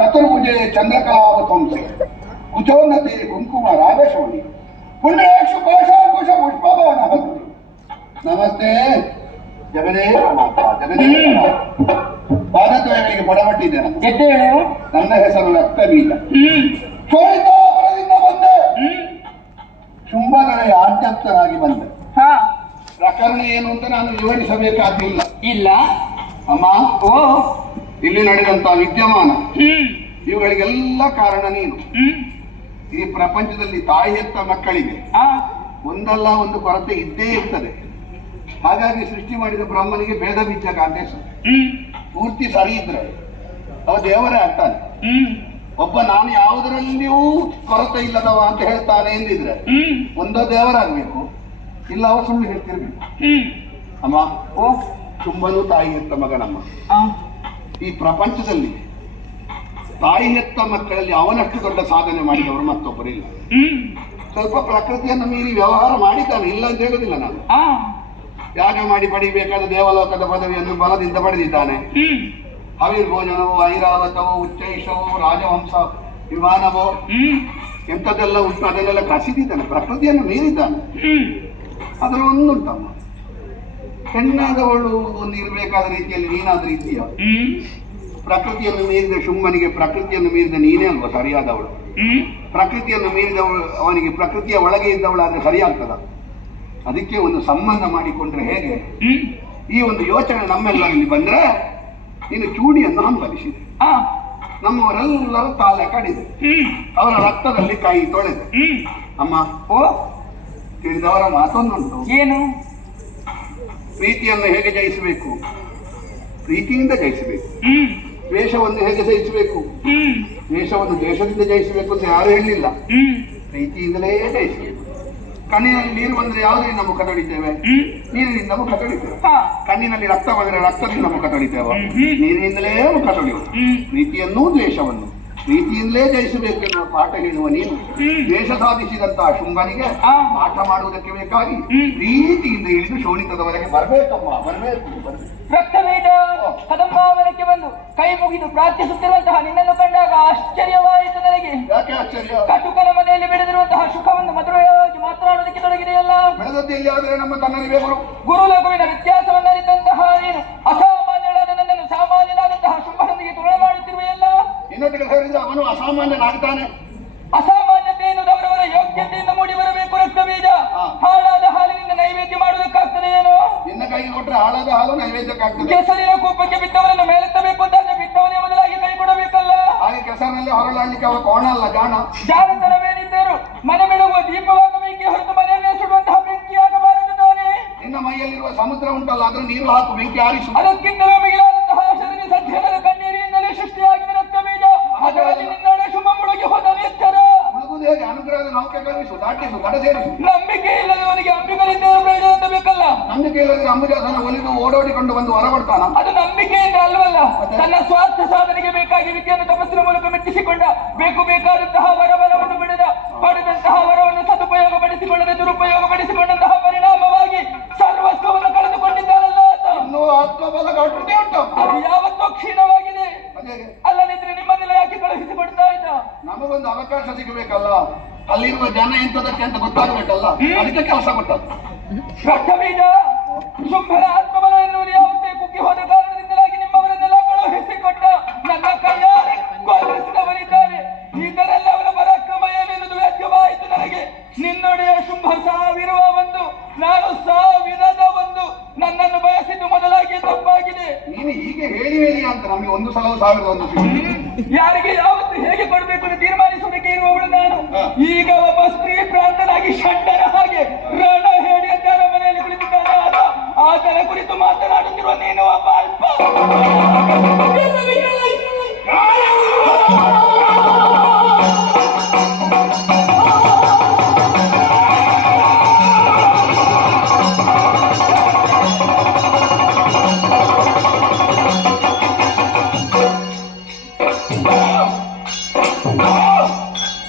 ಚತುರ್ಭುಜೆ ಚಂದ್ರಕಲಾವತಂಸೆ ಕುಚೋನ್ನತೆ ಕುಂಕುಮ ರಾಜಶೋಣಿ ಪುಂಡರೇಕ್ಷು ಕೋಶಾಂಕುಶ ಪುಷ್ಪಭವನ ಭಕ್ತಿ. ನಮಸ್ತೆ. ಜಗದೇ ಜಗದೇವನಾಥ ಪಾದದ್ವಯಗಳಿಗೆ ಬಡಮಟ್ಟಿದ್ದೇನೆ ನನ್ನ ಹೆಸರು ರಕ್ತ ಬೀಜ ಹ್ಮ್. ಶೋಣಿತಾಪುರದಿಂದ ಬಂದೆ. ಶುಂಭದರೆಯ ಆದ್ಯಪ್ತನಾಗಿ ಬಂದೆ. ಹಾ. ಪ್ರಕರಣ ಏನು ಅಂತ ನಾನು ವಿವರಿಸಬೇಕಾಗಿಲ್ಲ. ಇಲ್ಲ. ಅಮ್ಮ. ಓ. ಇಲ್ಲಿ ನಡೆದಂತ ವಿದ್ಯಮಾನ. ಇವುಗಳಿಗೆಲ್ಲ ಕಾರಣ ನೀನು. ಈ ಪ್ರಪಂಚದಲ್ಲಿ ತಾಯಿ ಹೆತ್ತ ಮಕ್ಕಳಿಗೆ ಒಂದಲ್ಲ ಒಂದು ಕೊರತೆ ಇದ್ದೇ ಇರ್ತದೆ. ಹಾಗಾಗಿ ಸೃಷ್ಟಿ ಮಾಡಿದ ಬ್ರಹ್ಮನಿಗೆ ಭೇದ ಬೀಜ ಕಾಂಟೇಶ ಪೂರ್ತಿ ಸರಿ ಇದ್ರೆ ಅವ ದೇವರೇ ಆಗ್ತಾನೆ. ಒಬ್ಬ ನಾನು ಯಾವುದರಲ್ಲಿಯೂ ಕೊರತೆ ಇಲ್ಲದವ ಅಂತ ಹೇಳ್ತಾನೆ ಎಂದಿದ್ರೆ ಒಂದೋ ದೇವರಾಗಬೇಕು ಇಲ್ಲ ಅವ ಸುಳ್ಳು ಹೇಳ್ತಿರ್ಬೇಕು. ಅಮ್ಮ ಓ ತುಂಬಾನು ತಾಯಿ ಹೆತ್ತ ಮಗನಮ್ಮ. ಈ ಪ್ರಪಂಚದಲ್ಲಿ ತಾಯಿ ಹೆತ್ತ ಮಕ್ಕಳಲ್ಲಿ ಅವನಷ್ಟು ದೊಡ್ಡ ಸಾಧನೆ ಮಾಡಿದವರು ಮತ್ತೊಬ್ಬರಿಲ್ಲ ಸ್ವಲ್ಪ ಪ್ರಕೃತಿಯನ್ನು ಮೀರಿ ವ್ಯವಹಾರ ಮಾಡಿದ್ದಾನೆ ಇಲ್ಲ ಅಂತ ಹೇಳುದಿಲ್ಲ ನಾನು. ಯಾಗ ಮಾಡಿ ಪಡಿಬೇಕಾದ ದೇವಲೋಕದ ಪದವಿಯನ್ನು ಬಲದಿಂದ ಪಡೆದಿದ್ದಾನೆ. ಹವಿರ್ಭೋಜನವೋ ಐರಾವತವೋ ಉಚ್ಚೈಷವೋ ರಾಜವಂಶ ವಿಮಾನವೋ ಎಂಥದ್ದೆಲ್ಲ ಉಂಟು ಅದನ್ನೆಲ್ಲ ಕಸಿದಿದ್ದಾನೆ ಪ್ರಕೃತಿಯನ್ನು ಮೀರಿದ್ದಾನೆ. ಅದರ ಒಂದುಂಟಮ್ಮ. ಹೆಣ್ಣಾದವಳು ಒಂದು ಇರಬೇಕಾದ ರೀತಿಯಲ್ಲಿ ನೀನಾದ ರೀತಿಯ ಹ್ಮ್. ಪ್ರಕೃತಿಯನ್ನು ಮೀರಿದ ಶುಂಭನಿಗೆ ಪ್ರಕೃತಿಯನ್ನು ಮೀರಿದ ನೀನೇ ಅಲ್ವಾ? ಸರಿಯಾದವಳು. ಪ್ರಕೃತಿಯನ್ನು ಮೀರಿದವಳು ಅವನಿಗೆ ಪ್ರಕೃತಿಯ ಒಳಗೆ ಇದ್ದವಳಾದ್ರೆ ಸರಿಯಾಗ್ತದ? ಅದಕ್ಕೆ ಒಂದು ಸಂಬಂಧ ಮಾಡಿಕೊಂಡ್ರೆ ಹೇಗೆ? ಈ ಒಂದು ಯೋಚನೆ ನಮ್ಮೆಲ್ಲರಲ್ಲಿ ಬಂದ್ರೆ ನೀನು ಚೂಡಿಯನ್ನು ಹಂಬಲಿಸಿದೆ ಹಾ ತಾಲೆ ಕಡಿದೆ. ಅವರ ರಕ್ತದಲ್ಲಿ ಕೈ ತೊಳೆದೆ. ಅಮ್ಮ ಓ ತಿಳಿದವರ ಮಾತೊಂದುಂಟು. ಏನು? ಪ್ರೀತಿಯನ್ನು ಹೇಗೆ ಜಯಿಸಬೇಕು? ಪ್ರೀತಿಯಿಂದ ಜಯಿಸಬೇಕು. ದ್ವೇಷವನ್ನು ಹೇಗೆ ಜಯಿಸಬೇಕು? ದ್ವೇಷವನ್ನು ದ್ವೇಷದಿಂದ ಜಯಿಸಬೇಕು ಅಂತ ಯಾರು ಹೇಳಲಿಲ್ಲ ಪ್ರೀತಿಯಿಂದಲೇ ಜಯಿಸಬೇಕು. ಕಣ್ಣಿನಲ್ಲಿ ನೀರು ಬಂದ್ರೆ ಯಾವುದರಿಂದ ನಮ್ಮ ತೊಳಿತೇವೆ? ನೀರಿನಿಂದ ಮುಖ ತೊಳಿತೇವೆ. ಕಣ್ಣಿನಲ್ಲಿ ರಕ್ತ ಬಂದ್ರೆ ರಕ್ತದಿಂದ ಮುಖ ತೊಳಿತೇವೆ. ನೀರಿನಿಂದಲೇ ಮುಖ ತೊಳೆಯುವುದು. ಪ್ರೀತಿಯನ್ನೂ ದ್ವೇಷವನ್ನು. ಪ್ರೀತಿಯಿಂದಲೇ ಜಯಿಸಬೇಕು ಎನ್ನುವ ಪಾಠ ಹೇಳುವ ನೀನು. ದೇಶ ಸಾಧಿಸಿದಂತಹ ಶುಂಭನಿಗೆ. ಪಾಠ ಮಾಡುವುದಕ್ಕೆ ಬೇಕಾಗಿ. ಪ್ರೀತಿಯಿಂದ ಇಳಿದು ಶೋಣಿತದವರೆಗೆ ಬರಬೇಕಮ್ಮ ಬರಬೇಕು ಬರಬೇಕು. ರಕ್ತವೇದ ಕದಂಬಾವನಕ್ಕೆ ಬಂದು ಕೈ ಮುಗಿದು ಪ್ರಾರ್ಥಿಸುತ್ತಿರುವಂತಹ ನಿನ್ನನ್ನು ಕಂಡಾಗ ಆಶ್ಚರ್ಯವಾಯಿತು ನನಗೆ. ಯಾಕೆ ಆಶ್ಚರ್ಯ? ಕಟುಕನ ಮನೆಯಲ್ಲಿ ಬೆಳೆದಿರುವಂತಹ ಸುಖವನ್ನು ಮಧುರವಾಗಿ ಮಾತನಾಡುವುದಕ್ಕೆ ತೊಡಗಿದೆಯಲ್ಲ. ಬೆಳೆದದ್ದು ಎಲ್ಲಿ ಆದ್ರೆ ನಮ್ಮ ತನ್ನರಿಗೆ ಅಸಾಮಾನ್ಯನಾಗ್ತಾನೆ ಅಸಾಮಾನ್ಯತೆಯನ್ನು ಅವರವರ ಯೋಗ್ಯತೆಯಿಂದ ಮೂಡಿ ಬರಬೇಕು ರಕ್ತ ಬೀಜ ಹಾಳಾದ ಹಾಲಿನಿಂದ ನೈವೇದ್ಯ ಮಾಡುವುದಕ್ಕಾಗ್ತದೆ ಏನು? ನಿನ್ನ ಕೈಗೆ ಕೊಟ್ಟರೆ ಹಾಳಾದ ಹಾಲು ನೈವೇದ್ಯಕ್ಕಾಗ್ತದೆ. ಕೆಸರಿನ ಕೂಪಕ್ಕೆ ಬಿತ್ತವನನ್ನು ಮೇಲೆತ್ತಬೇಕು ಅಂತ ಬಿತ್ತವನೇ ಮೊದಲಾಗಿ ಕೈ ಕೊಡಬೇಕಲ್ಲ? ಹಾಗೆ ಕೆಸರಿನಲ್ಲಿ ಹೊರಳಾಡ್ಲಿಕ್ಕೆ ಅವರು ಕೋಣ ಅಲ್ಲ ಜಾಣ. ಜಾಣತನವೇನಿದ್ದರು ಮನೆ ಬೆಳಗುವ ದೀಪವಾಗಬೇಕೆ ಹೊರತು ಮನೆಯಲ್ಲೇ ಸುಡುವಂತಹ ಬೆಂಕಿಯಾಗಬಾರದು ಆಗಬಾರದು ನಿನ್ನ ಮೈಯಲ್ಲಿರುವ ಸಮುದ್ರ ಉಂಟಲ್ಲ ಅದ್ರ ನೀರು ಹಾಕು ಬೆಂಕಿ ಆರಿಸು. ಅದಕ್ಕಿಂತಲೂ ನಂಬಿಕೆ ಇಲ್ಲದವನಿಗೆ ಅಂಬಿಗರಿಂದ ಪ್ರಯೋಜನ ಅಂತಬೇಕಲ್ಲ ನಂಬಿಕೆ ಇಲ್ಲದೆ ಅಂಬುಜಾಸನ ಒಲಿದು ಓಡೋಡಿಕೊಂಡು ಬಂದು ಹೊರಬಡ್ತಾನ ಅದು ನಂಬಿಕೆಯಿಂದ ಅಲ್ವಲ್ಲ? ತನ್ನ ಸ್ವಾರ್ಥ ಸಾಧನೆಗೆ ಬೇಕಾಗಿ ವಿದ್ಯೆಯನ್ನು ತಪಸ್ಸಿನ ಮೂಲಕ ಮೆಚ್ಚಿಸಿಕೊಂಡ ಬೇಕು ಬೇಕಾದಂತಹ ವರಬಲವನ್ನು ಬಿಡದ ಪಡೆದಂತಹ ವರವನ್ನು ದುರುಪಯೋಗ ಪಡಿಸಿಕೊಂಡಂತಹ ಪರಿಣಾಮವಾಗಿ ಸರ್ವಸ್ವವನ್ನು ಕಳೆದುಕೊಂಡಿದ್ದಾರಲ್ಲ ಆತ್ಮಬಲ ಉಂಟು. ಅದು ಯಾವತ್ತೋ ಕ್ಷೀಣವಾಗಿದೆ. ಅಲ್ಲದಿದ್ರೆ ನಿಮ್ಮನ್ನೆಲ್ಲ ಯಾಕೆ ಕಳುಹಿಸಿಕೊಡ್ತಾ ಇದ್ದ? ನಮಗೊಂದು ಅವಕಾಶ ಸಿಗಬೇಕಲ್ಲ? ಅಲ್ಲಿರುವ ಜನ ಎಂತದಕ್ಕೆ ಅಂತ ಗೊತ್ತಾಗಬೇಕಲ್ಲ ಅದಕ್ಕೆ ಕೆಲಸ ಕೊಟ್ಟದ್ದು. ರಕ್ತಬೀಜ ಬೀಜ ಶುಭ್ರ ಆತ್ಮಗಳನ್ನು ಯಾವುದೇ ಕುಗ್ಗಿ ಹೋದ ಕಾರಣದಿಂದಲಾಗಿ ನಿಮ್ಮವರನ್ನೆಲ್ಲ ಕಳುಹಿಸಿಕೊಟ್ಟ ನನ್ನ ಕೈಯಾರೆ ಕೊಲ್ಲಿಸಿದವರಿದ್ದಾರೆ ಇದರೆಲ್ಲ ಅವರ ಪರಾಕ್ರಮ ಏನೆನ್ನುವುದು ವ್ಯರ್ಥವಾಯಿತು ನನಗೆ. ನಿನ್ನೊಡೆಯ ಶುಂಭ ಸಾವಿರುವ ಒಂದು ನಾನು ಸಾವಿರದ ಒಂದು. ನನ್ನನ್ನು ಬಯಸಿದ್ದು ಮೊದಲಾಗಿ ತಪ್ಪಾಗಿದೆ. ನೀನು ಹೀಗೆ ಹೇಳಿ ಹೇಳಿ ಅಂತ ನಮಗೆ ಒಂದು ಸಲ ಸಾವಿರದ ಒಂದು. ಯಾರಿಗೆ ಯಾವತ್ತು ಹೇಗೆ ಕೊಡಬೇಕು ತೀರ್ಮಾನ ಇರುವವಳು ನಾನು. ಈಗ ಒಬ್ಬ ಸ್ತ್ರೀ ಪ್ರಾಂತನಾಗಿ ಷಡ್ಡರ ಹಾಗೆ ರಣ ಹೇಳಿ ಅಂತಾರ ಮನೆಯಲ್ಲಿ ಕುಳಿತಿದ್ದಾನೆ. ಆತ ಆತನ ಕುರಿತು ಮಾತನಾಡುತ್ತಿರುವ ನೀನು ಒಬ್ಬ ಅಲ್ಪ. Oh!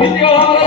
Deus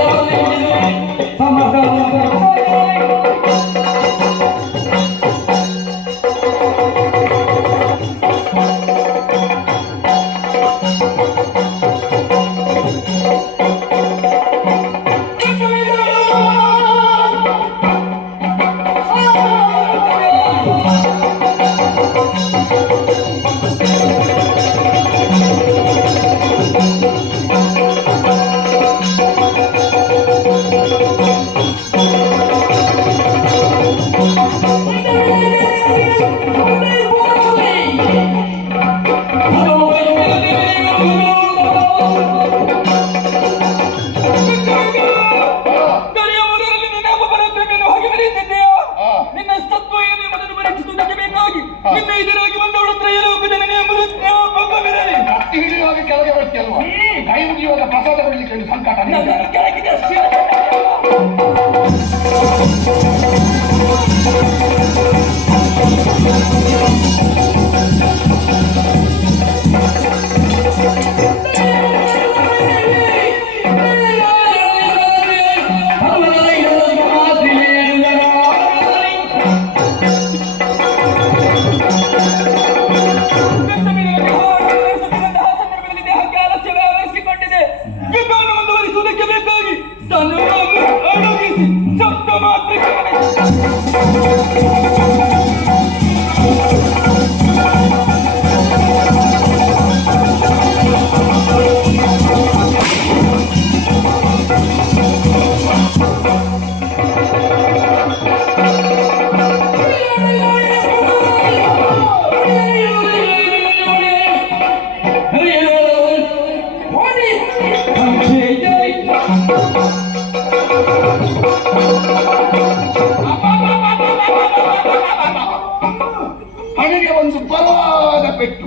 ಬಲವಾದ ಪೆಟ್ಟು.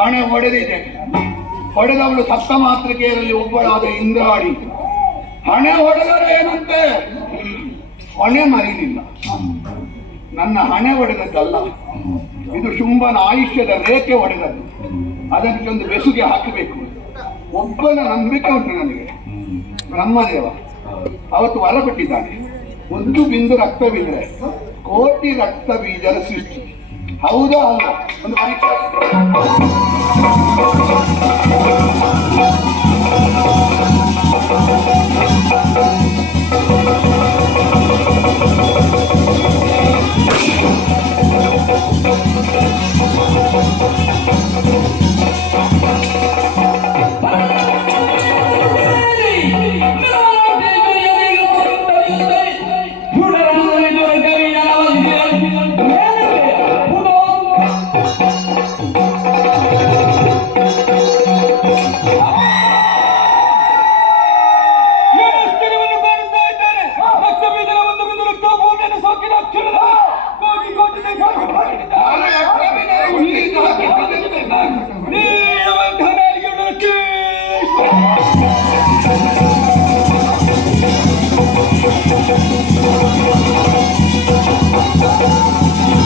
ಹಣೆ ಹೊಡೆದಿದೆ. ಹೊಡೆದವಳು ಸಪ್ತ ಮಾತೃಕೆಯರಲ್ಲಿ ಒಬ್ಬಳಾದ ಇಂದ್ರಾಣಿ. ಹಣೆ ಹೊಡೆದರೆ ಏನಂತೆ? ಹೊಣೆ ಮರೀಲಿಲ್ಲ. ನನ್ನ ಹಣೆ ಹೊಡೆದದ್ದಲ್ಲ. ಇದು ಶುಂಭನ ಆಯುಷ್ಯದ ರೇಖೆ ಹೊಡೆದದ್ದು. ಅದಕ್ಕೆ ಒಂದು ಬೆಸುಗೆ ಹಾಕಬೇಕು. ಒಬ್ಬನ ನಂಬಿಕೆ ಉಂಟು ನನಗೆ. ಬ್ರಹ್ಮದೇವ ಅವತ್ತು ವರ ಒಂದು ಬಿಂದು ರಕ್ತವಿದ್ರೆ ಕೋಟಿ ರಕ್ತ ಬೀಜದ ಸೃಷ್ಟಿ. ಹೌದಾ? ಒಂದು ಪರೀಕ್ಷೆ.